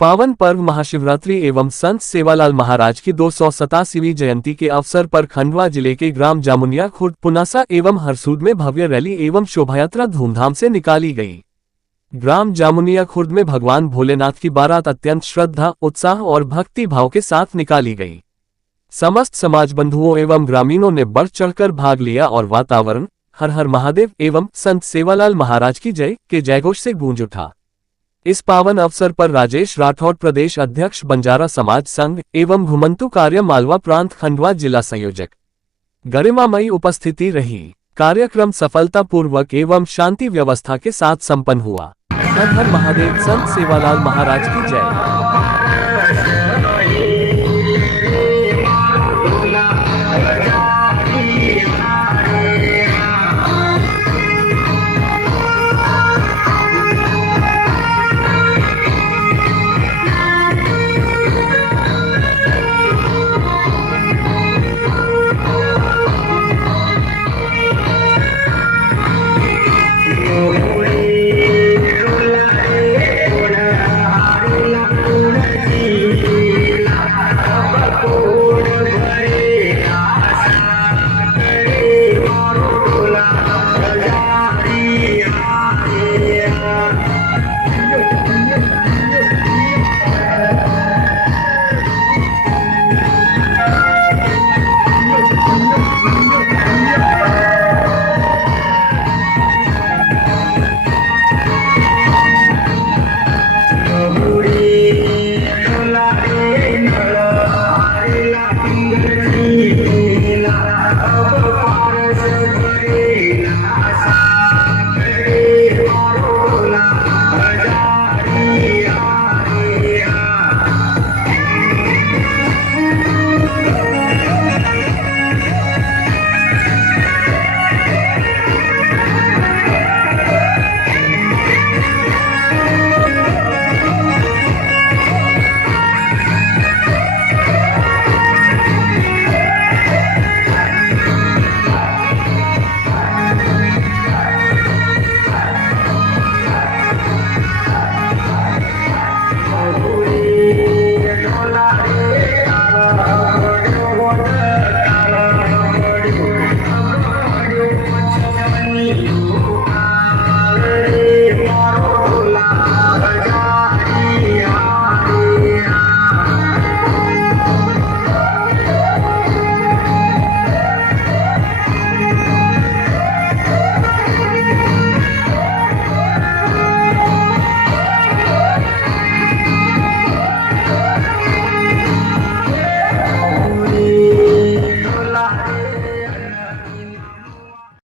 पावन पर्व महाशिवरात्रि एवं संत सेवालाल महाराज की 287वीं जयंती के अवसर पर खंडवा जिले के ग्राम जामुनिया खुर्द, पुनासा एवं हरसूद में भव्य रैली एवं शोभायात्रा धूमधाम से निकाली गई। ग्राम जामुनिया खुर्द में भगवान भोलेनाथ की बारात अत्यंत श्रद्धा, उत्साह और भक्ति भाव के साथ निकाली गई। समस्त समाज बंधुओं एवं ग्रामीणों ने बढ़ चढ़कर भाग लिया और वातावरण हर हर महादेव एवं संत सेवालाल महाराज की जय के जयघोष से गूंज उठा। इस पावन अवसर पर राजेश राठौड़, प्रदेश अध्यक्ष बंजारा समाज संघ एवं घुमंतु कार्य मालवा प्रांत खंडवा जिला संयोजक, गरिमामयी उपस्थिति रही। कार्यक्रम सफलतापूर्वक एवं शांति व्यवस्था के साथ संपन्न हुआ। हर हर महादेव, संत सेवालाल महाराज की जय।